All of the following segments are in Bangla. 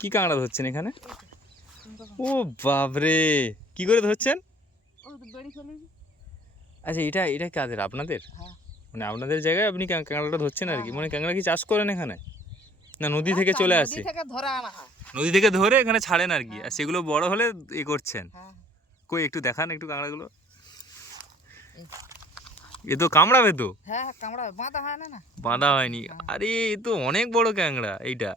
কি কাঁকড়া ধরছেন এখানে? ও বাবরে কি করে ধরছেন? আচ্ছা এটা এটা কাদের? আপনাদের। মানে আপনাদের জায়গায় আপনি কাঁকড়াটা ধরছেন আর কি। হ্যাঁ, মানে কাঁকড়া কি চাষ করেন এখানে? না নদী থেকে চলে আসে? নদী থেকে ধরে এখানে ছাড়েন আর কি। আর হ্যাঁ। সেগুলো বড় হলে এ করছেন? হ্যাঁ। কই একটু দেখান একটু কাঁকড়াগুলো। এ তো কামড়াবে তো? হ্যাঁ কামড়া বাঁধা হয় না না? বাঁধা হয়নি। হ্যাঁ। আরে এ তো অনেক বড় ক্যাংড়া এইটা।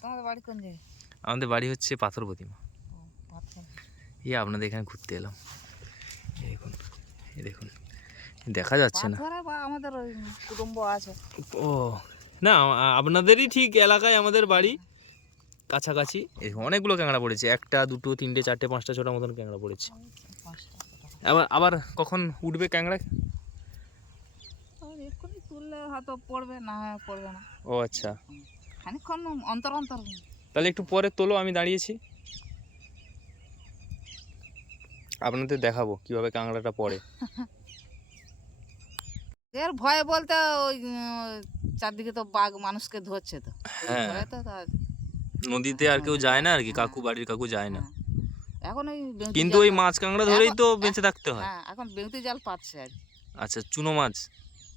তোমাদের বাড়ি কোন জায়গায়? আমাদের বাড়ি হচ্ছে পাথর প্রতিমা। এই আপনাদের এখানে ঘুরতে এলাম। দেখুন এই দেখুন। দেখা যাচ্ছে না। আমাদের কুটুম্ব আছে। ও না আপনাদেরই ঠিক এলাকায় আমাদের বাড়ি কাছাকাছি। অনেকগুলো ক্যাংড়া পড়েছে। একটা দুটো তিনটে চারটে পাঁচটা ছটা মতন ক্যাংড়া পড়েছে। আবার আবার কখন উঠবে ক্যাংড়া? তুললে হয়তো পড়বে না পড়বে না। ও আচ্ছা। খানিক্ষণ অন্তর অন্তর। তাহলে একটু পরে তোলো আমি দাঁড়িয়েছি। আপনাদের দেখাবো কীভাবে কাঁকড়াটা পড়ে। এর ভয়ে বলতে ওই চারদিকে তো বাঘ মানুষকে ধরছে তো। হ্যাঁ। নদীতে আর কেউ যায় না আর কি কাকু বাড়ির কাকু যায় না। হ্যাঁ। এখন ওই কিন্তু ওই মাছ কাঁকড়া ধরেই তো বেঁচে থাকতে হয়। হ্যাঁ এখন বেউতি জাল পাচ্ছে আর কি। আচ্ছা চুনো মাছ?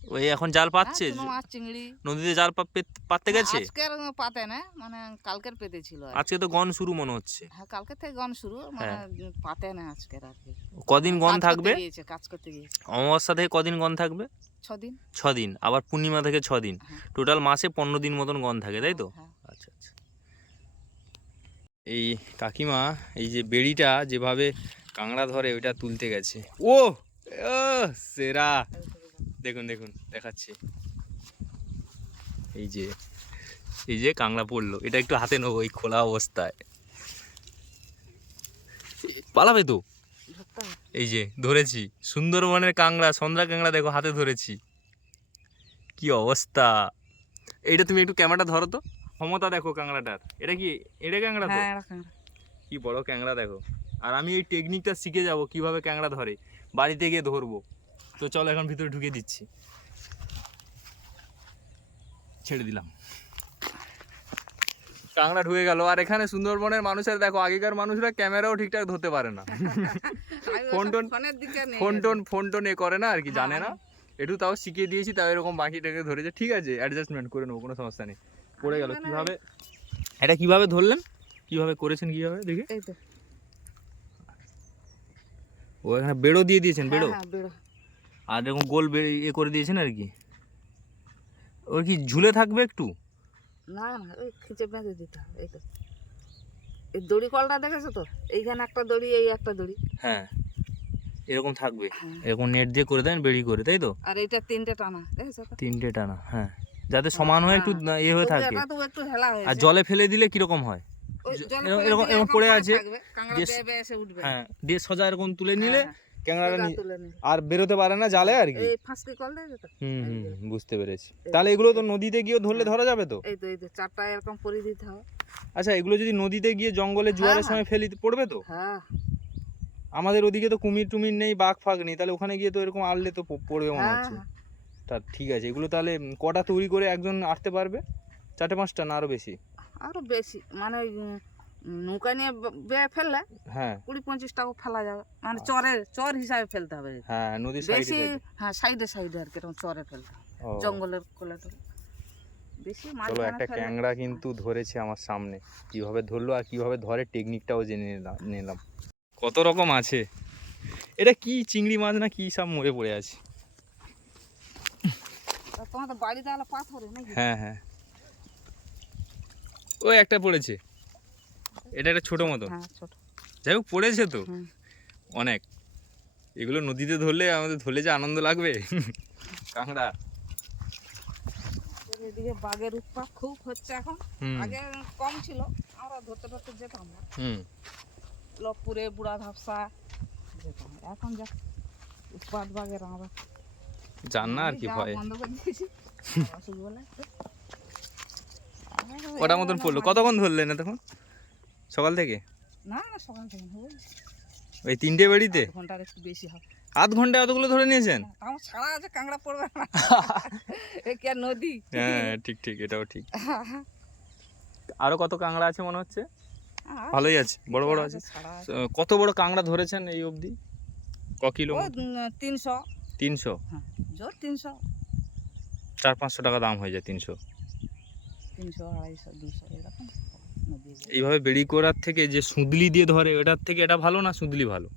ওই এখন জাল পাচ্ছে? হ্যাঁ, মাছ চিংড়ি। নদীতে জাল পেত- গেছে? আজকের পাতে না মানে কালকের পেতে ছিল আজকে তো গন শুরু মনে হচ্ছে। হ্যাঁ কালকে থেকে গন শুরু মানে পাতে না আজকের আর কি। কদিন গন থাকবে? কাজ করতে গিয়েছে। অমাবস্যা থেকে কদিন গন থাকবে? ছদিন। ছ দিন আবার পূর্ণিমা থেকে ছ দিন হ্যাঁ। টোটাল মাসে পনেরো দিন মতন গন থাকে তাই তো? হ্যাঁ, আচ্ছা আচ্ছা। এই কাকিমা এই যে বেড়িটা যেভাবে কাঁকড়া ধরে ওইটা তুলতে গেছে। ও সেরা। দেখুন দেখুন দেখাচ্ছি। এই যে এই যে কাঁকড়া পড়ল। এটা একটু হাতে নেব এই খোলা অবস্থায়। পালাবে তো? এই যে ধরেছি। সুন্দরবনের কাঁকড়া সন্ধ্যা কাঁকড়া দেখো হাতে ধরেছি। কি অবস্থা? এইটা তুমি একটু ক্যামেরাটা ধরো তো। ক্ষমতা দেখো কাঁকড়াটার এটা কি এটা ক্যাংড়া তো? হ্যাঁ কি বড় ক্যাংড়া দেখো। আর আমি এই টেকনিকটা শিখে যাব কীভাবে ক্যাংড়া ধরে। বাড়িতে গিয়ে ধরবো। তো চলো এখন ভিতরে ঢুকে দিচ্ছি। ছেড়ে দিলাম। কাঁকড়া ঢুকে গেল। আর এখানে সুন্দরবনের মানুষের দেখো আগেকার মানুষরা ক্যামেরাও ঠিকঠাক ধরতে পারে না। Phone tone phone tone phone tone এ করে না আর কি জানে না। একটু তাও শিখিয়ে দিয়েছি তাও এরকম বাকিটাকে ধরেছে। ঠিক আছে অ্যাডজাস্টমেন্ট করে নেব কোনো সমস্যা নেই। পড়ে গেল। কীভাবে এটা কীভাবে ধরলেন? কীভাবে করেছেন কীভাবে? দেখি। ও এখানে বেড়ো দিয়ে দিয়েছেন বেড়ো? হ্যাঁ, হ্যাঁ, বেড়ো। আর এরকম গোল ইয়ে করে দিয়েছেন আর কি? ওর কি ঝুলে থাকবে একটু? না না ওই খিচে বেঁধে দিতে হবে এই তো। এই দড়ি কলটা দেখেছ তো? এইখানে একটা দড়ি এই একটা দড়ি। হ্যাঁ এরকম থাকবে। হ্যাঁ। এরকম নেট দিয়ে করে দেন বেড়ি করে তাই তো? আর এইটা তিনটে টানা দেখেছ তো? তিনটে টানা হ্যাঁ। যাতে সমান হয়ে একটু হ্যাঁ। ইয়ে হয়ে থাকে। এটা তো একটু হেলা আর জলে ফেলে দিলে কীরকম হয়? এরকম- এরকম- পড়ে আছে, দিয়ে- হ্যাঁ দিয়ে সোজা এরকম তুলে নিলে হ্যাঁ, হ্যাঁ, ক্যাংড়াটা। আর বেরোতে পারে না জালে আর কি? ফাঁসকি কল হুম হুম বুঝতে পেরেছি। তাহলে এগুলো তো নদীতে গিয়ে ধরলে ধরা যাবে তো? এই তো এই তো চারটা এরকম পরে দিতে হবে আচ্ছা এগুলো যদি নদীতে গিয়ে জঙ্গলে জোয়ারের হ্যাঁ। সময় ফেলি পড়বে তো? হ্যাঁ। আমাদের ওদিকে তো কুমির টুমির নেই বাঘ ফাঘ নেই তাহলে ওখানে গিয়ে তো এরকম আনলে তো পড়বে মনে হ্যাঁ হচ্ছে। হ্যাঁ। তা ঠিক আছে এগুলো তাহলে কটা তৈরি করে একজন আটতে পারবে? চারটে পাঁচটা না আরও বেশি? আরও বেশি মানে নৌকা নিয়ে ফেললে হ্যাঁ। কুড়ি পঁচিশটাও ফেলা যাবে। মানে চরের চর হিসাবে ফেলতে হবে। হ্যাঁ নদীর সাইডে বেশি হ্যাঁ সাইডে সাইডে আর কি চরে ফেলতে জঙ্গলের কোলে টোলে বেশি চলো একটা ক্যাংড়া কিন্তু ধরেছে আমার সামনে। কীভাবে ধরলো আর কীভাবে ধরে টেকনিকটাও জেনে নিলাম নিলাম। কত রকম আছে? এটা কি চিংড়ি মাছ না কি সব মরে পড়ে আছে? তোমাদের বাড়ি তাহলে পাথরে হ্যাঁ হ্যাঁ। ওই একটা পড়েছে। এটা একটা ছোট মতো। হ্যাঁ ছোট। যাই হোক পড়েছে তো। অনেক। এগুলো নদীতে ধরলে আমাদের ধরলে যে আনন্দ লাগবে। কাঁকড়া। এদিকে বাঘের উৎপাত খুব হচ্ছে এখন। আগে কম ছিল আমরা ধরতে ধরতে যেতাম না। লবপুরে বুড়া ধাপসা যেতাম। এখন যা উৎপাত বাঘের আমরা জান না আর কি ভয়। মতন পড়ল? কতক্ষণ ধরলেন না তখন? সকাল থেকে? না না সকাল থেকে ওই তিনটে বাড়িতে? ঘণ্টার একটু বেশি হবে আধ ঘন্টায় অতগুলো ধরে নিয়েছেন? আমার ছাড়া আছে কাঁকড়া পড়বে না। এ কি আর নদী? হ্যাঁ ঠিক ঠিক এটাও ঠিক। আরও কত কাঁকড়া আছে মনে হচ্ছে? ভালোই আছে বড় বড় আছে। কত বড় কাঁকড়া ধরেছেন এই অবধি? ক কিলো? তিনশো। তিনশো? হ্যাঁ জোর তিনশো। চার পাঁচশো টাকা দাম হয়ে যায় তিনশো। তিনশো আড়াইশো দুশো এরকম। এইভাবে বেড়ি করার থেকে যে সুদলি দিয়ে ধরে এটার থেকে এটা ভালো না সুদলি ভালো?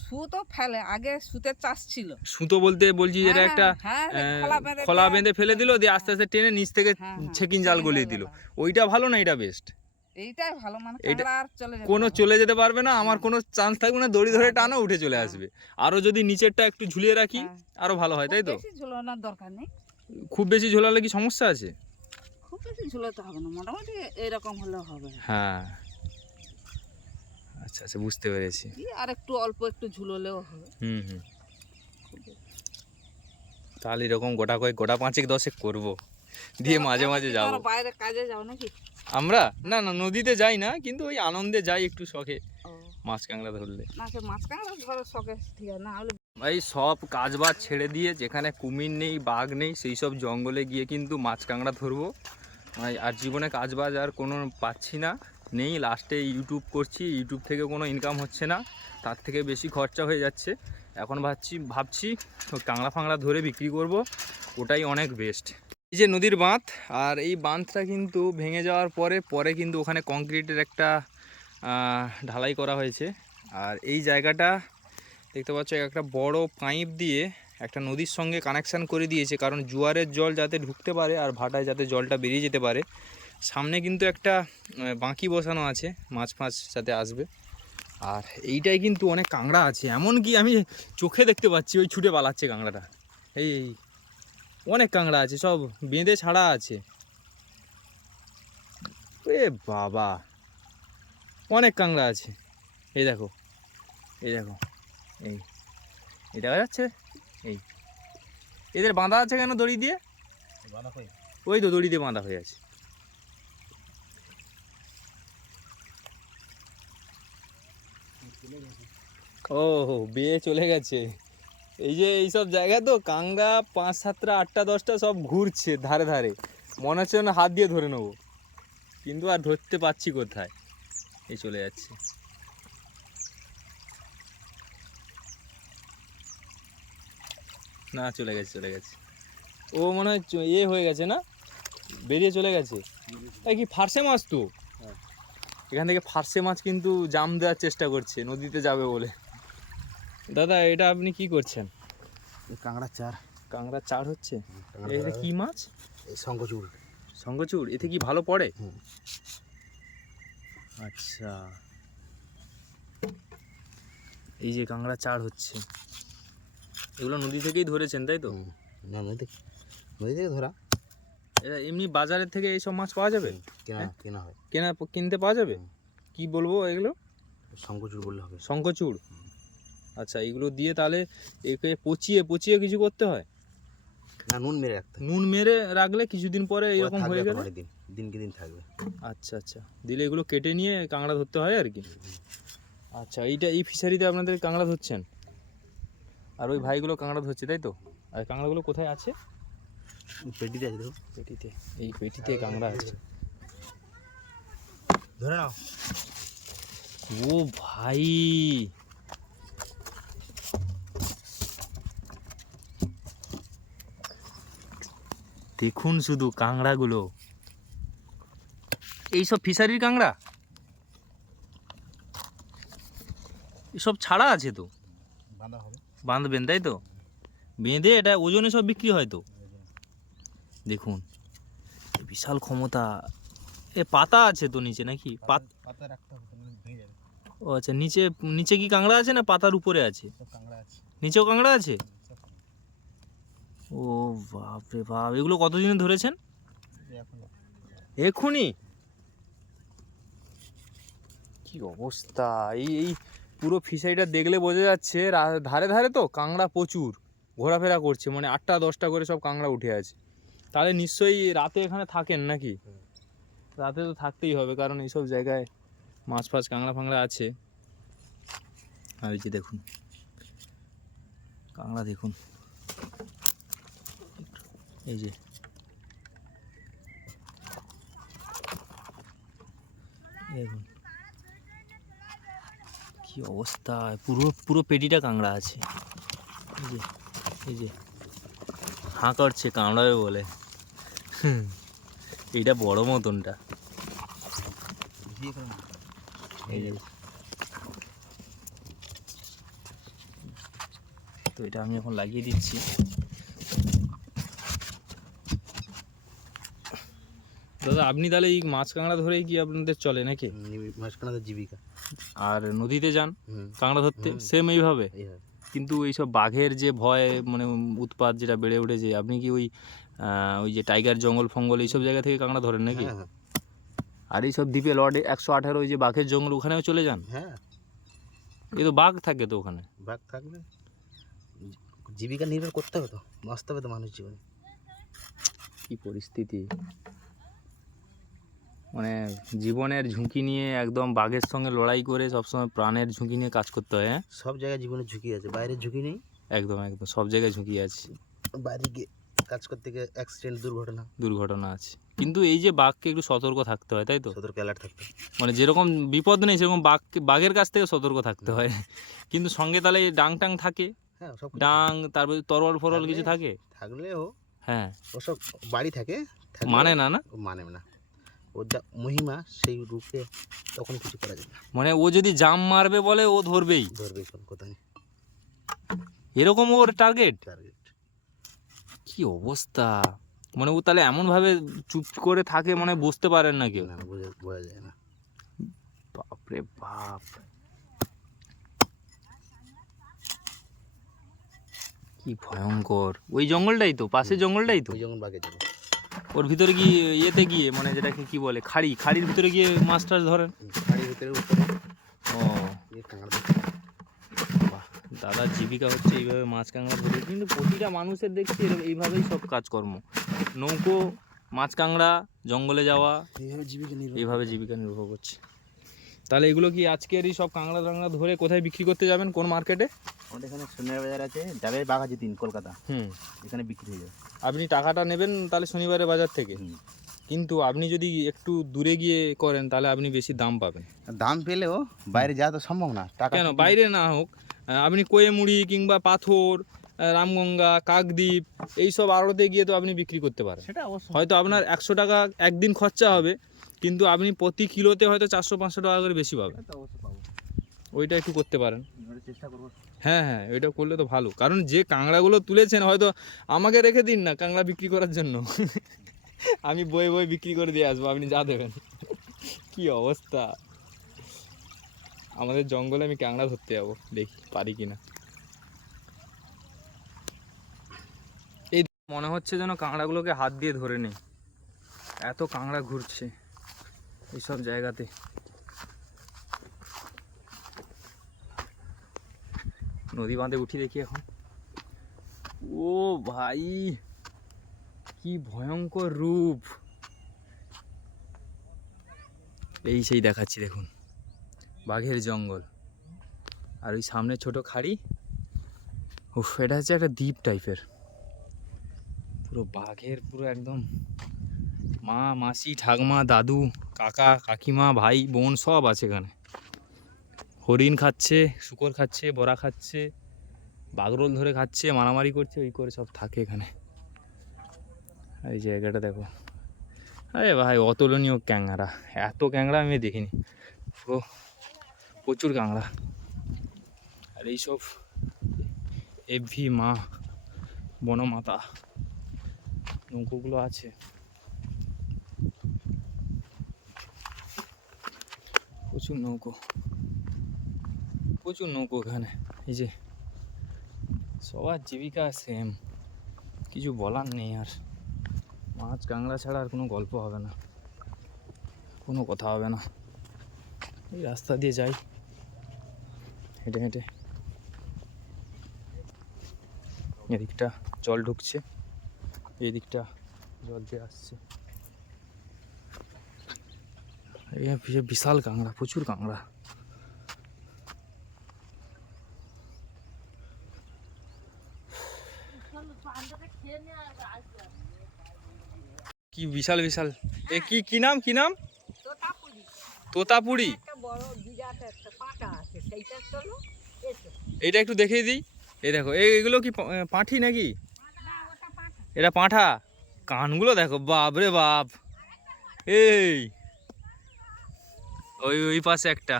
সুতো ফেলে আগে সুতের চাষ ছিল। সুতো বলতে বলছি যেটা হ্যাঁ, একটা হ্যাঁ, খোলা বেঁধে খোলা। বেঁধে ফেলে দিল দিয়ে আস্তে আস্তে টেনে নিচ থেকে হ্যাঁ, হ্যাঁ, ছেকিন জাল গলিয়ে দিল। ওইটা ভালো না এটা বেস্ট এইটাই ভালো মানে আর চলে কোনো চলে যেতে পারবে না আমার কোনো চান্স থাকবে না দড়ি ধরে হ্যাঁ, টানো উঠে চলে হ্যাঁ। আসবে। আরও যদি নিচেরটা একটু ঝুলিয়ে রাখি হ্যাঁ। আরও ভালো হয় তাই তো? ঝুলানোর দরকার নেই। খুব বেশি ঝোলালে কি সমস্যা আছে? খুব বেশি ঝুলাতে হবে না মোটামুটি এরকম হলে হবে। হ্যাঁ। আচ্ছা আচ্ছা বুঝতে পেরেছি। আর একটু অল্প একটু ঝুলোলেও হবে। হুম হুম। তাহলে এরকম গোটা কয়েক গোটা পাঁচেক দশেক করব। দিয়ে মাঝে মাঝে যাব। বাইরে কাজে যাও নাকি? আমরা? না না নদীতে যাই না কিন্তু ওই আনন্দে যাই একটু শখে। মাছ কাঁকড়া ধরলে। না সে মাছ কাঁকড়া ধরো শখে ঠিক আছে না হলে ভাই সব কাজ বাজ ছেড়ে দিয়ে যেখানে কুমির নেই বাঘ নেই সেই সব জঙ্গলে গিয়ে কিন্তু মাছ কাঁকড়া ধরবো। আর জীবনে কাজ বাজ আর কোনো পাচ্ছি না। নেই লাস্টে ইউটিউব করছি ইউটিউব থেকে কোনো ইনকাম হচ্ছে না। তার থেকে বেশি খরচা হয়ে যাচ্ছে। এখন ভাবছি ভাবছি, কাঁকড়া ফাংড়া ধরে বিক্রি করব। ওটাই অনেক বেস্ট এই যে নদীর বাঁধ, আর এই বাঁধটা কিন্তু ভেঙে যাওয়ার পরে পরে কিন্তু ওখানে কংক্রিটের একটা ঢালাই করা হয়েছে। আর এই জায়গাটা, দেখতে পাচ্ছ একটা বড় পাইপ দিয়ে একটা নদীর সঙ্গে কানেকশান করে দিয়েছে, কারণ জোয়ারের জল যাতে ঢুকতে পারে আর ভাটায় যাতে জলটা বেরিয়ে যেতে পারে, সামনে কিন্তু একটা বাঁকি বসানো আছে, মাছ ফাছ যাতে আসবে। আর এইটাই কিন্তু অনেক কাঁকড়া আছে এমন কি আমি চোখে দেখতে পাচ্ছি, ওই ছুটে পালাচ্ছে কাঁকড়াটা। এই অনেক কাঁকড়া আছে, সব বেঁধে ছাড়া আছে। এ বাবা, অনেক কাঁকড়া আছে। এই দেখো এই দেখো, এই, এটা যাচ্ছে? এই। এদের বাঁধা আছে কেন দড়ি দিয়ে? ওই তো দড়ি দিয়ে বাঁধা হয়ে আছে। ও হো বিয়ে চলে গেছে। এই যে এইসব জায়গায় তো কাঙ্গা পাঁচ সাতটা আটটা দশটা সব ঘুরছে ধারে ধারে। মনে হচ্ছে না হাত দিয়ে ধরে নেব। কিন্তু আর ধরতে পারছি কোথায়? এই চলে যাচ্ছে। না চলে গেছে চলে গেছে। ও মনে হয় চ- ইয়ে হয়ে গেছে না? বেরিয়ে চলে গেছে। এই কি ফার্সে মাছ তো? এখান থেকে ফার্সে মাছ কিন্তু জাম দেওয়ার চেষ্টা করছে নদীতে যাবে বলে। দাদা এটা আপনি কি করছেন? কাঁকড়া চার। কাঁকড়া চার হচ্ছে? এটা কি মাছ? এই শঙ্কচুর এতে কি ভালো পড়ে? আচ্ছা। এই যে কাঁকড়া চার হচ্ছে। এগুলো নদী থেকেই ধরেছেন তাই তো? না নদী নদী থেকে ধরা। এটা এমনি বাজারের থেকে এইসব মাছ পাওয়া যাবে? কেনা হ্যাঁ? কেনা হয়। কেনা কিনতে পাওয়া যাবে। কি বলব এগুলো? শঙ্কচুর বললে হবে। শঙ্কচূড় আচ্ছা এগুলো দিয়ে তাহলে একে পচিয়ে পচিয়ে কিছু করতে হয়? না নুন মেরে রাখতে নুন মেরে রাখলে কিছুদিন পরে এরকম হয়ে গেলে দিন। দিনকে দিন থাকবে। আচ্ছা আচ্ছা। দিলে এগুলো কেটে নিয়ে কাঁকড়া ধরতে হয় আর কি? আচ্ছা এইটা এই ফিশারিতে আপনাদের কাঁকড়া ধরছেন? আর ওই ভাইগুলো কাঁকড়া ধরছে তাই তো? আর কাঁকড়াগুলো কোথায় আছে? পেটিতে আছে পেটিতে এই পেটিতে কাঁকড়া আছে। ধরে নাও। ও ভাই। দেখুন শুধু কাঁকড়াগুলো। এইসব ফিশারির কাঁকড়া? এসব ছাড়া আছে তো? বাঁধা হবে। বাঁধবেন তাই তো? বেঁধে এটা ওজনে সব বিক্রি হয় তো। দেখুন বিশাল ক্ষমতা। এ পাতা আছে তো নিচে নাকি? পাত রাখতে হবে ও আচ্ছা নিচে নিচে কি কাঁকড়া আছে না পাতার উপরে আছে? নিচেও কাঁকড়া আছে? ও বাপ রে বাপ এগুলো কতদিনে ধরেছেন? এখন এক্ষুনি? কি অবস্থা? এই এই পুরো ফিশারিটা দেখলে বোঝা যাচ্ছে ধারে ধারে তো কাঁকড়া প্রচুর, ঘোরাফেরা করছে মানে আটটা দশটা করে সব কাঁকড়া উঠে আছে। তাহলে নিশ্চয়ই রাতে এখানে থাকেন নাকি? রাতে তো থাকতেই হবে, কারণ এইসব জায়গায় মাছ ফাছ, কাঁকড়া ফাঁকড়া আছে। আর এই যে দেখুন, কাঁকড়া দেখুন। এই যে। দেখুন। কি অবস্থা? পুরো পুরো পেটিটা কাঁকড়া আছে। এই যে এই যে। হাঁ করছে কামড়াবে বলে। হুম, এইটা বড় মতনটা। তো এটা আমি এখন লাগিয়ে দিচ্ছি। দাদা আপনি তাহলে এই মাছ কাঁকড়া ধরেই কি আপনাদের চলে নাকি? মাঝখানে জীবিকা। আর নদীতে যান কাঁকড়া ধরতে সেম এইভাবে। কিন্তু এইসব বাঘের যে ভয় মানে উৎপাত যেটা বেড়ে উঠেছে আপনি কি ওই ওই যে টাইগার জঙ্গল ফঙ্গল এইসব জায়গা থেকে কাঁকড়া ধরেন নাকি? হ্যাঁ হ্যাঁ। আর এইসব দ্বীপে লর্ডে একশো আঠারো ওই যে বাঘের জঙ্গল ওখানেও চলে যান? হ্যাঁ। এই তো বাঘ থাকে তো ওখানে। বাঘ থাকলে জীবিকা নির্ভর করতে হবে তো বাঁচতে হবে তো মানুষ জীবনে। কি পরিস্থিতি। মানে জীবনের ঝুঁকি নিয়ে একদম বাঘের সঙ্গে লড়াই করে সবসময় প্রাণের ঝুঁকি নিয়ে কাজ করতে হয় হ্যাঁ? সব জায়গায় জীবনের ঝুঁকি আছে বাইরের ঝুঁকি নেই? একদম একদম সব জায়গায় ঝুঁকি আছে। বাইরে গিয়ে কাজ করতে গিয়ে অ্যাক্সিডেন্ট দুর্ঘটনা। দুর্ঘটনা আছে। কিন্তু এই যে বাঘকে একটু সতর্ক থাকতে হয় তাই তো? সতর্ক অ্যালার্ট থাকতে মানে যেরকম বিপদ নেই সেরকম বাঘকে বাঘের কাছ থেকে সতর্ক থাকতে হয়। কিন্তু সঙ্গে তাহলে ডাং টাং থাকে। হ্যাঁ সব ডাং তারপরে তরল ফরল কিছু থাকে? থাকলেও হ্যাঁ। ওসব বাড়ি থাকে মানে না না? মানে না। ওর যা মহিমা সেই রূপে তখন কিছু করা যাবে না। মানে ও যদি জাম মারবে বলে ও ধরবেই। ধরবে কোন কোথায় এরকম ওর টার্গেট টার্গেট কি অবস্থা? মানে ও তাহলে এমনভাবে চুপ করে থাকে মানে বুঝতে পারেন না কেউ? না বোঝা যায় না। বাপরে বাপ। কি ভয়ঙ্কর। ওই জঙ্গলটাই তো পাশে জঙ্গলটাই তো? ওই যখন বাঘে যাবে। ওর ভিতরে গিয়ে ইয়েতে গিয়ে মানে যেটাকে কি বলে খাড়ি খাড়ির ভিতরে গিয়ে মাছ টাছ ধরেন। বাড়ির ভিতরে ও। দাদার জীবিকা হচ্ছে এইভাবে মাছ কাঁকড়া ধরে। কিন্তু প্রতিটা মানুষের দেখছি এইভাবেই সব কাজকর্ম। নৌকো মাছ কাঁকড়া জঙ্গলে যাওয়া এইভাবে জীবিকা নির্ভর এইভাবে জীবিকা নির্ভর করছে। তাহলে এগুলো কি আজকেরই সব কাঁকড়া টাংড়া ধরে কোথায় বিক্রি করতে যাবেন? কোন মার্কেটে? আমাদের এখানে সোনার বাজার আছে যাবে বাঘাজি তিন কলকাতা। হুম। এখানে বিক্রি হয়ে যাবে। আপনি টাকাটা নেবেন তাহলে শনিবারের বাজার থেকে। কিন্তু আপনি যদি একটু দূরে গিয়ে করেন তাহলে আপনি বেশি দাম পাবেন। দাম পেলেও বাইরে যাওয়া তো সম্ভব না টাকা কেন? বাইরে না হোক আপনি কোয়েমুড়ি কিংবা পাথর রামগঙ্গা কাকদ্বীপ এইসব আড়তে গিয়ে তো আপনি বিক্রি করতে পারেন। সেটা অবশ্যই। হয়তো আপনার একশো টাকা একদিন খরচা হবে কিন্তু আপনি প্রতি কিলোতে হয়তো চারশো পাঁচশো টাকা করে বেশি পাবেন। ওইটা একটু করতে পারেন। চেষ্টা করব। হ্যাঁ হ্যাঁ ওইটা করলে তো ভালো। কারণ যে কাঁকড়াগুলো তুলেছেন, হয়তো আমাকে রেখে দিন না কাঁকড়া বিক্রি করার জন্য। আমি বয়ে বয়ে বিক্রি করে দিয়ে আসব, আপনি যা দেবেন। কি অবস্থা? আমাদের জঙ্গলে আমি কাঁকড়া ধরতে যাব, দেখি পারি কি না এই মনে হচ্ছে যেন কাঁকড়াগুলোকে হাত দিয়ে ধরে নেই। এত কাঁকড়া ঘুরছে এইসব জায়গাতে। নদী বাঁধে উঠি দেখি এখন। ও ভাই, কি ভয়ঙ্কর রূপ। এই সেই দেখাচ্ছি, দেখুন। বাঘের জঙ্গল। আর ওই সামনে ছোট খাড়ি। ও এটা হচ্ছে একটা দ্বীপ টাইপের। পুরো বাঘের পুরো একদম। মা, মাসি, ঠাকমা, দাদু, কাকা, কাকিমা, ভাই, বোন সব আছে এখানে। হরিণ খাচ্ছে, শুকর খাচ্ছে, বড়া খাচ্ছে, বাগরোল ধরে খাচ্ছে, মারামারি করছে ওই করে সব থাকে এখানে। এই জায়গাটা দেখো। আরে ভাই, অতুলনীয় ক্যাংড়া। এত ক্যাংড়া আমি দেখিনি। পুরো প্রচুর কাঁকড়া আর এইসব এভি মা, বনমাতা, নৌকোগুলো আছে। প্রচুর নৌকো। প্রচুর নৌকো এখানে। এই যে, সবার জীবিকা সেম কিছু বলার নেই আর। মাছ কাঁকড়া ছাড়া আর কোনো গল্প হবে না। কোনো কথা হবে না। এই রাস্তা দিয়ে যাই। হেঁটে হেঁটে। এদিকটা জল ঢুকছে। এই দিকটা জল দিয়ে আসছে। বিশাল কাঁকড়া প্রচুর কাঁকড়া কি বিশাল বিশাল। এ কি কি নাম কি নাম? তোতাপুরি। বিরাট একটা দেখিয়ে দিই। এই দেখো এই এগুলো কি পাঁঠি নাকি? এটা পাঁঠা? কানগুলো দেখো বাপ রে বাপ। এই। ওই ওই পাশে একটা।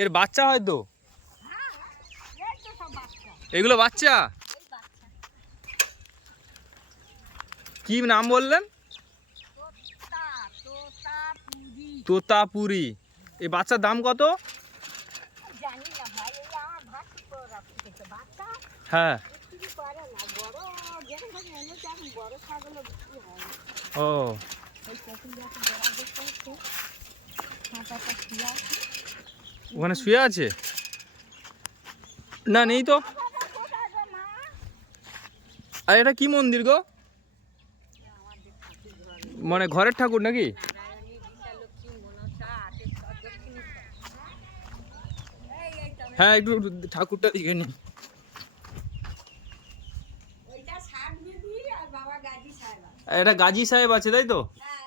এর বাচ্চা হয়তো? তো এগুলো বাচ্চা। কি নাম বললেন? তোতাপুরি। এই বাচ্চার দাম কত? হ্যাঁ। ওখানে শুয়ে আছে? না, নেই তো। আর, এটা কি মন্দির গো? মানে ঘরের ঠাকুর নাকি নারায়ণী বিশালক্ষী মনসা আটেশ্বর দক্ষিণেশ্বর এই এই তো হ্যাঁ একটু ঠাকুরটা দিকে নি। আছে। এটা গাজী সাহেব আছে তাই তো? হ্যাঁ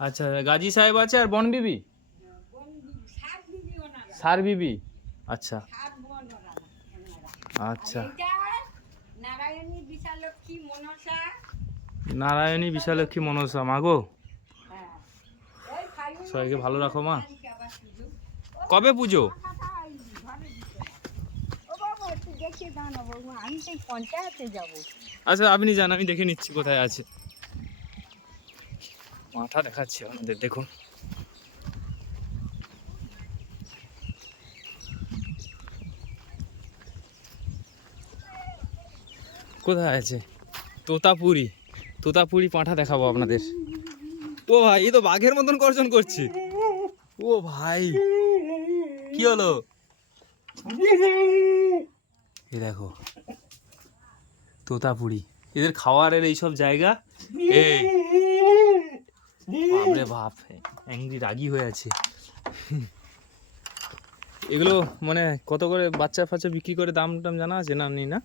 আচ্ছা গাজী সাহেব আছে আর বন বিবি? সার বিবি? আচ্ছা। আচ্ছা। নারায়ণী বিশালক্ষী মনসা। মাগো হ্যাঁ। সবাইকে ভালো রাখো মা। কবে পুজো? আচ্ছা আপনি যান, আমি দেখে নিচ্ছি কোথায় আছে। মাথা দেখাচ্ছি আপনাদের দেখুন। কোথায় আছে? তোতাপুরি। তোতাপুরি পাঁঠা দেখাবো আপনাদের। ও ভাই এ তো বাঘের মতন গর্জন করছে। ও ভাই। কি হলো? এ দেখো তোতাপুরি। এদের খাওয়ারের এইসব জায়গা? বাপরে বাপ অ্যাংরি রাগি হয়ে আছে। এগুলো মানে কত করে বাচ্চা ফাচ্চা বিক্রি করে দাম টাম জানা আছে না নেই না?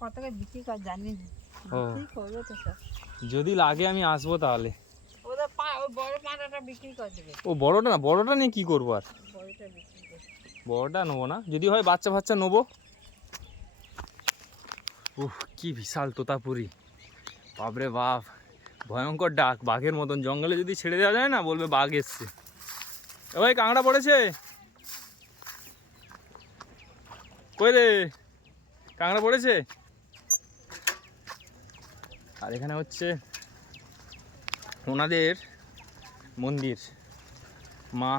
কত করে বিক্রি কর জানি ও। যদি লাগে আমি আসব তাহলে। ওদের বড় পাঁটাটা বিক্রি করে দেবে। ও বড়টা না বড়টা নিয়ে কি করব আর? বড়টা বড়টা নেব না। যদি হয় বাচ্চা ফাচ্চা নেব। উহ কি বিশাল তোতাপুরি। বাপরে বাপ, ভয়ঙ্কর ডাক, বাঘের মতন। জঙ্গলে যদি ছেড়ে দেওয়া যায় না, বলবে বাঘ এসছে। এ ভাই, কাঁকড়া পড়েছে? কই রে? কাঁকড়া পড়েছে? আর এখানে হচ্ছে ওনাদের মন্দির। মা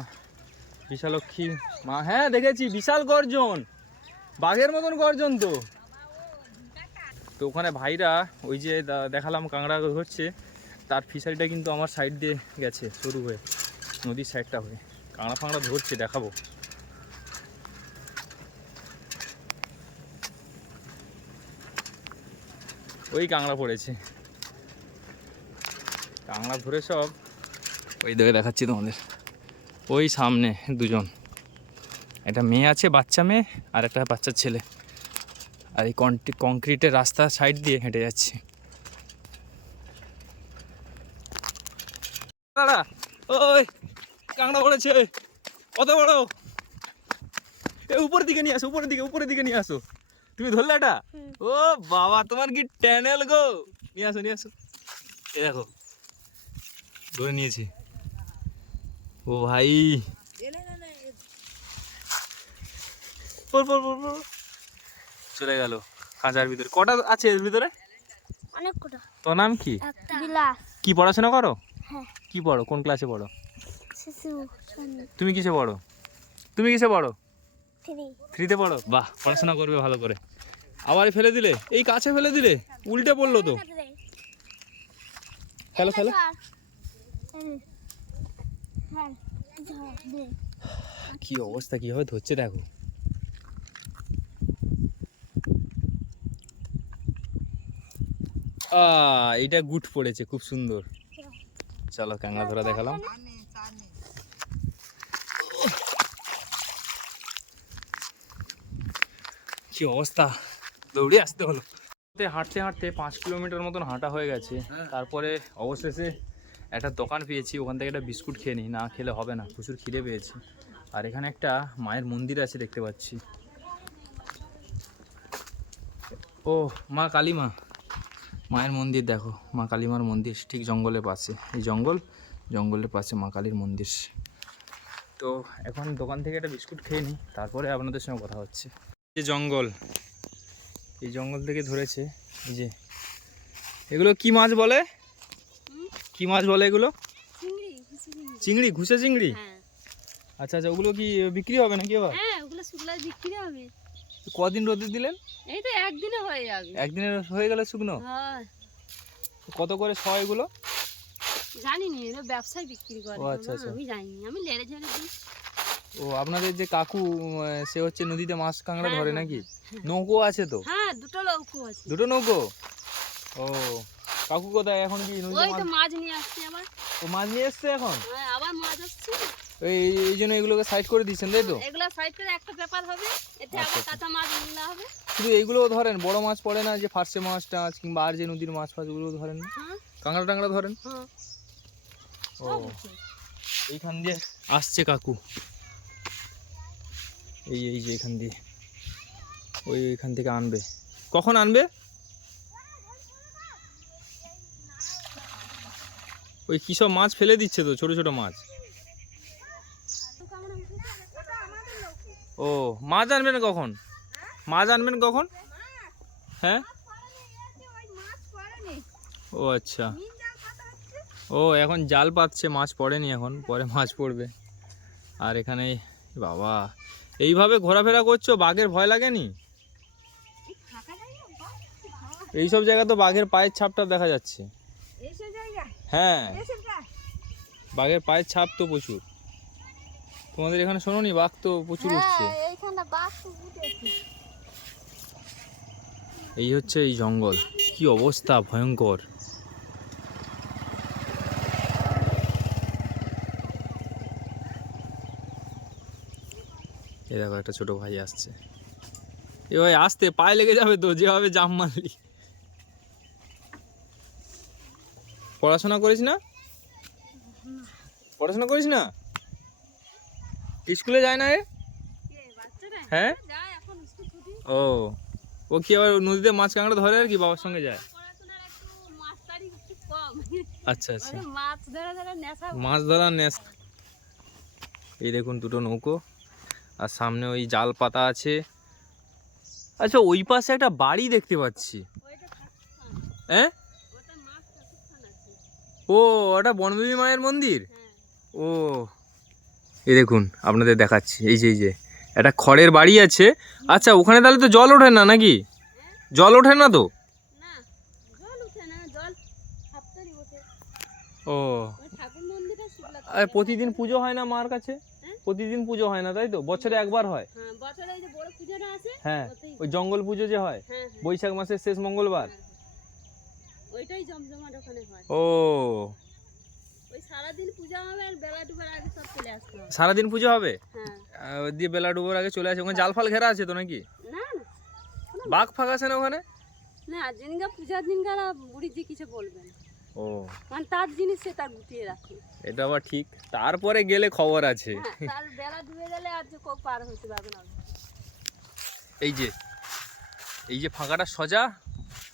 বিশালক্ষী মা হ্যাঁ দেখেছি, বিশাল গর্জন। বাঘের মতন গর্জন তো। তো ওখানে ভাইরা, ওই যে দেখালাম কাঁকড়া ধরছে তার ফিশারিটা কিন্তু আমার সাইড দিয়ে গেছে শুরু হয়ে, নদীর সাইডটা হয়ে। কাঁকড়া ফাঁকড়া ধরছে, দেখাবো। ওই কাঁকড়া পড়েছে। কাঁকড়া ধরে সব, ওই দেখে দেখাচ্ছি তোমাদের। ওই সামনে দুজন। একটা মেয়ে আছে বাচ্চা মেয়ে আর একটা বাচ্চা ছেলে। আর এই কংক্রিটের রাস্তা সাইড দিয়ে হেঁটে যাচ্ছে। দাদা ওই কাঁকড়া পড়েছে কত বড়? এ উপরের দিকে নিয়ে আসো উপরের দিকে উপরের দিকে নিয়ে আসো। তুমি ধরলে এটা? ও বাবা তোমার কি ট্যানেল গো? নিয়ে আসো নিয়ে আসো। এ দেখো ধরে নিয়েছি। ও ভাই পর পর পর পর। চলে গেল খাঁচার ভিতরে। কটা আছে এর ভিতরে? অনেক কটা তোর নাম কি? কি পড়াশোনা করো? হ্যাঁ। কি পড়ো? কোন ক্লাসে পড়ো? তুমি কিসে পড়ো? তুমি কিসে পড়ো? থ্রিতে পড়ো? বাহ পড়াশোনা করবে ভালো করে। আবার ফেলে দিলে? এই কাছে ফেলে দিলে? উল্টে পড়ল তো। খেলো খেলো হ্যাঁ কি অবস্থা কীভাবে ধরছে দেখো। আহ, এইটা গুট পড়েছে খুব সুন্দর। চলো কাঁকড়া ধরা দেখালাম। কি অবস্থা? দৌড়ে আসতে হলো। হাঁটতে হাঁটতে পাঁচ কিলোমিটার মতন হাঁটা হয়ে গেছে। তারপরে অবশেষে একটা দোকান পেয়েছি ওখান থেকে একটা বিস্কুট খেয়ে নিই। না খেলে হবে না প্রচুর খিদে পেয়েছি। আর এখানে একটা মায়ের মন্দির আছে দেখতে পাচ্ছি। ও মা কালীমা মায়ের মন্দির দেখো মা কালীমার মন্দির ঠিক জঙ্গলের পাশে। এই জঙ্গল জঙ্গলের পাশে মা কালীর মন্দির। তো এখন দোকান থেকে একটা বিস্কুট খেয়ে নিই তারপরে আপনাদের সঙ্গে কথা হচ্ছে। যে জঙ্গল এই জঙ্গল থেকে ধরেছে এই যে এগুলো কি মাছ বলে? কি মাছ বলে এগুলো? চিংড়ি ঘুষে চিংড়ি। হ্যাঁ। আচ্ছা আচ্ছা ওগুলো কি বিক্রি হবে নাকি আবার? হ্যাঁ ওগুলো শুকলা বিক্রি হবে। কদিন রোদে দিলেন? এই তো একদিনে হয়ে যাবে। একদিনের হয়ে গেল শুকনো? হ্যাঁ। কত করে শ এগুলো? জানি নি এটা ব্যবসায় বিক্রি করে ও, আচ্ছা, আচ্ছা। আমি জানি। আমি লেড়ে ঝেড়ে দিই। ও আপনাদের যে কাকু সে হচ্ছে নদীতে মাছ কাঁকড়া হ্যাঁ, ধরে হ্যাঁ, নাকি। নৌকো আছে তো? হ্যাঁ দুটো লৌকো আছে। দুটো নৌকো? ও কাকু কোথায় এখন কি নদীতে মাছ তো মাছ নিয়ে আসছি আবার। ও মাছ নিয়ে এসছে এখন? হ্যাঁ আবার মাছ আসছে। এই এই জন্য এগুলোকে সাইড করে দিচ্ছেন তাই তো? এগুলো সাইড করে একটা পেপার হবে এতে আচ্ছা, আবার আচ্ছা। কাঁচা মাছ নিলা হবে। শুধু এইগুলোও ধরেন বড় মাছ পড়ে না যে ফার্সে মাছ টাছ কিংবা আর যে নদীর মাছ ফাছ ওগুলো ধরেন না? হ্যাঁ। কাঁকড়া টাংড়া ধরেন? হ্যাঁ। ও এইখান দিয়ে আসছে কাকু। এই এই যে এখান দিয়ে ওই ওইখান থেকে আনবে। কখন আনবে? ওই কী সব মাছ ফেলে দিচ্ছে তো ছোট ছোট মাছ? ও মাছ আনবেন কখন? মাছ আনবেন কখন? হ্যাঁ? ও আচ্ছা। ও এখন জাল পাচ্ছে মাছ পড়েনি এখন পরে মাছ পড়বে। আর এখানে বাবা এইভাবে ঘোরাফেরা করছ বাঘের ভয় লাগেনি? এইসব জায়গা তো বাঘের পায়ের ছাপটা দেখা যাচ্ছে। হ্যাঁ। বাঘের পায়ের ছাপ তো প্রচুর। তোমাদের এখানে শোনোনি? বাঘ তো প্রচুর উঠছে। হ্যাঁ বাঘ এই হচ্ছে এই জঙ্গল। কি অবস্থা ভয়ঙ্কর। এ দেখো একটা ছোট ভাই আসছে। এ ভাই আসতে পায়ে লেগে যাবে তো যেভাবে জাম মারলি। পড়াশোনা করিস না? পড়াশোনা করিস না? স্কুলে যায় না এ হ্যাঁ? ও। ও কি আবার নদীতে মাছ কাঁকড়া ধরে আর কি বাবার সঙ্গে যায়? আচ্ছা আচ্ছা। মাছ ধরে ধরে নেশা। ধরার নেস এই দেখুন দুটো নৌকো, আর সামনে ওই জাল পাতা আছে। আচ্ছা ওই পাশে একটা বাড়ি দেখতে পাচ্ছি। হ্যাঁ? ও, ওটা বনবিবি মায়ের মন্দির? ও। এই দেখুন আপনাদের দেখাচ্ছি। এই যে এই যে একটা খড়ের বাড়ি আছে। আচ্ছা ওখানে তাহলে তো জল ওঠে না নাকি? জল ওঠে না তো? ও। প্রতিদিন পুজো হয় না মার কাছে? হ্যাঁ? প্রতিদিন পুজো হয় না তাই তো? বছরে একবার হয়। হ্যাঁ ওই হ্যাঁ ওই জঙ্গল পুজো যে হয় হ্যাঁ হ্যাঁ। বৈশাখ মাসের শেষ মঙ্গলবার। ওইটাই জমজমাট ওখানে হয়। ও। ওই সারাদিন পূজা হবে আর বেলা ডুবার আগে সব চলে আসতে সারাদিন পুজো হবে? হ্যাঁ। দিয়ে বেলা ডুবোর আগে চলে আসে। ওখানে জাল ফাল ঘেরা আছে তো নাকি? না না। বাঘ ফাঁক আছে না ওখানে? না পূজার কিছু ও। মানে তার জিনিস সে তার গুটিয়ে রাখে। এটা আবার ঠিক। তারপরে গেলে খবর আছে। হ্যাঁ তার বেলা ডুবে গেলে আর যে কেউ পার হতে পারবে না। এই যে এই যে ফাঁকাটা সজা।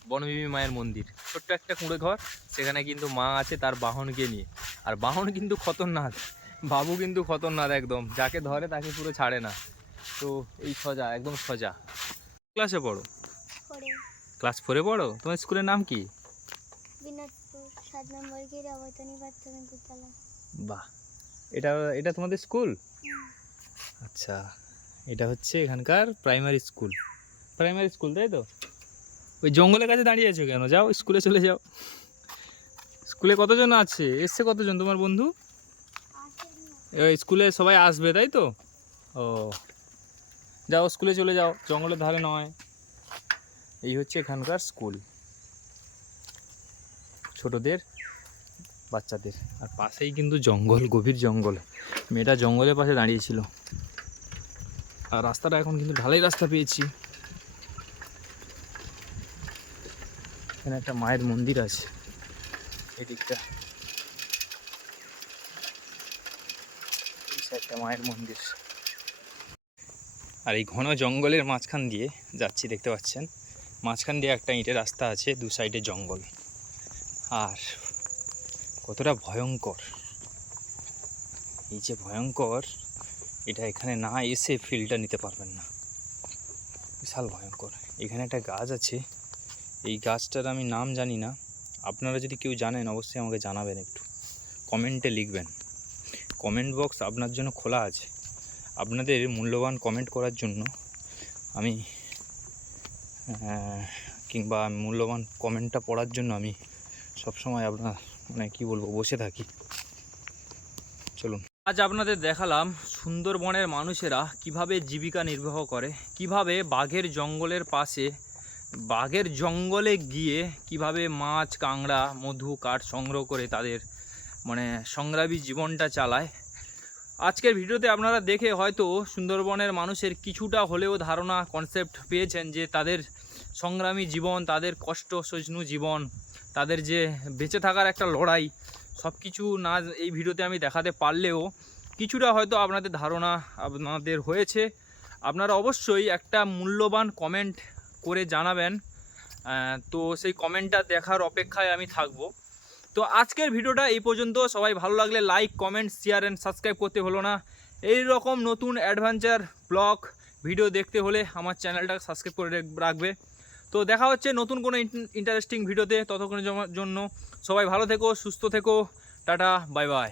বনবিবি মায়ের মন্দির। ছোট্ট একটা কুঁড়ে ঘর সেখানে কিন্তু মা আছে তার বাহনকে নিয়ে। আর বাহন কিন্তু খতরনাক বাবু কিন্তু খতরনাক একদম যাকে ধরে তাকে পুরো ছাড়ে না। তো এই সজা একদম সজা ক্লাসে পড়ো? ক্লাস ফোরে পড়ো? তোমার স্কুলের নাম কি? বাহ। এটা এটা তোমাদের স্কুল আচ্ছা। এটা হচ্ছে এখানকার প্রাইমারি স্কুল প্রাইমারি স্কুল তাই তো? ওই জঙ্গলের কাছে দাঁড়িয়ে আছো কেন? যাও, স্কুলে চলে যাও। স্কুলে কতজন আছে? এসছে কতজন তোমার বন্ধু? স্কুলে সবাই আসবে, তাই তো? ও। যাও, স্কুলে চলে যাও, জঙ্গলের ধারে নয়। এই হচ্ছে এখানকার স্কুল। ছোটদের, বাচ্চাদের। আর পাশেই কিন্তু জঙ্গল, গভীর জঙ্গল। মেয়েটা জঙ্গলের পাশে দাঁড়িয়েছিল। আর রাস্তাটা এখন কিন্তু ঢালাই রাস্তা পেয়েছি। এখানে একটা মায়ের মন্দির আছে। এদিকটা। একটা মায়ের মন্দির। আর এই ঘন জঙ্গলের মাঝখান দিয়ে যাচ্ছি, দেখতে পাচ্ছেন? মাঝখান দিয়ে একটা ইঁটের রাস্তা আছে, দু সাইডে জঙ্গল। আর কতটা ভয়ঙ্কর। এই যে ভয়ঙ্কর, এটা এখানে না এসে ফিল্ডটা নিতে পারবেন না। বিশাল ভয়ঙ্কর। এখানে একটা গাছ আছে এই গাছটার আমি নাম জানি না। আপনারা যদি কেউ জানেন, অবশ্যই আমাকে জানাবেন একটু। কমেন্টে লিখবেন। কমেন্ট বক্স আপনার জন্য খোলা আছে। আপনাদের মূল্যবান কমেন্ট করার জন্য আমি কিংবা মূল্যবান কমেন্টটা পড়ার জন্য আমি সবসময় আপনার মানে কি বলব, বসে থাকি। চলুন। আজ আপনাদের দেখালাম সুন্দরবনের মানুষেরা কীভাবে জীবিকা নির্বাহ করে, কীভাবে বাঘের জঙ্গলের পাশে বাঘের জঙ্গলে গিয়ে কীভাবে মাছ কাঁংড়া মধু, কাঠ সংগ্রহ করে তাদের মানে সংগ্রামী জীবনটা চালায়। আজকের ভিডিওতে আপনারা দেখে হয়তো সুন্দরবনের মানুষের কিছুটা হলেও ধারণা কনসেপ্ট পেয়েছেন যে তাদের সংগ্রামী জীবন, তাদের কষ্ট, সহিষ্ণু জীবন, তাদের যে বেঁচে থাকার একটা লড়াই সব কিছু না এই ভিডিওতে আমি দেখাতে পারলেও কিছুটা হয়তো আপনাদের ধারণা আপনাদের হয়েছে। আপনারা অবশ্যই একটা মূল্যবান কমেন্ট করে জানাবেন। তো সেই কমেন্টটা দেখার অপেক্ষায় আমি থাকব। তো আজকের ভিডিওটা এই পর্যন্ত। সবাই ভালো লাগলে like, comment share and subscribe করতে হলো না। এই রকম নতুন অ্যাডভেঞ্চার ব্লগ ভিডিও দেখতে হলে আমার চ্যানেলটা সাবস্ক্রাইব করে রাখবে। তো দেখা হচ্ছে নতুন কোনো ইন্টারেস্টিং ভিডিওতে ততক্ষণের জন্য সবাই ভালো থেকো, সুস্থ থেকো। Tata bye bye